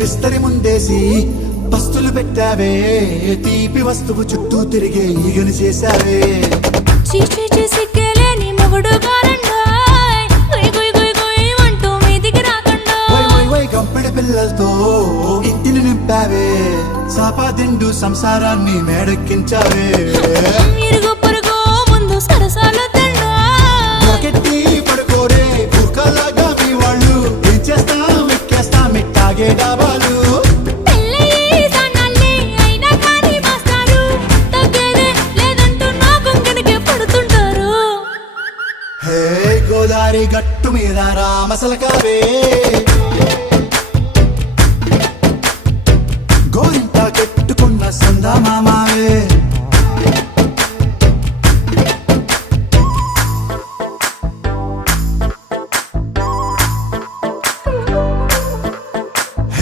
విస్తరి ముందేసి పస్తులు పెట్టావే, తీపి వస్తువు చుట్టూ తిరిగే ఈగను చేశావే. చీచీ చేసి కేలేని మొగుడు గారండాయ్, గుయ్ గుయ్ గుయ్ గుయ్ అంటూ మీదికి రాకండా. వై గంపెడి పిల్లలతో ఇంటిని నింపావే, సాపాదిండు సంసారాన్ని మేడెక్కించావే. ఇరుగు పొరుగు ముందు సరసాల తండా, రాకెట్టి పడుకోరే కుక్కలాగా మీ వాళ్ళు, ఏం చేస్తాం ఎక్కేస్తాం మిట్టాగే డాబాలు. పెళ్ళయి సన్నాళ్ళే అయినా కానీ మాస్తారు, తగ్గేదే లేదంటూ నా కొంగనికే పడుతుంటారు. హే గోదారి గట్టు మీద రామసలకా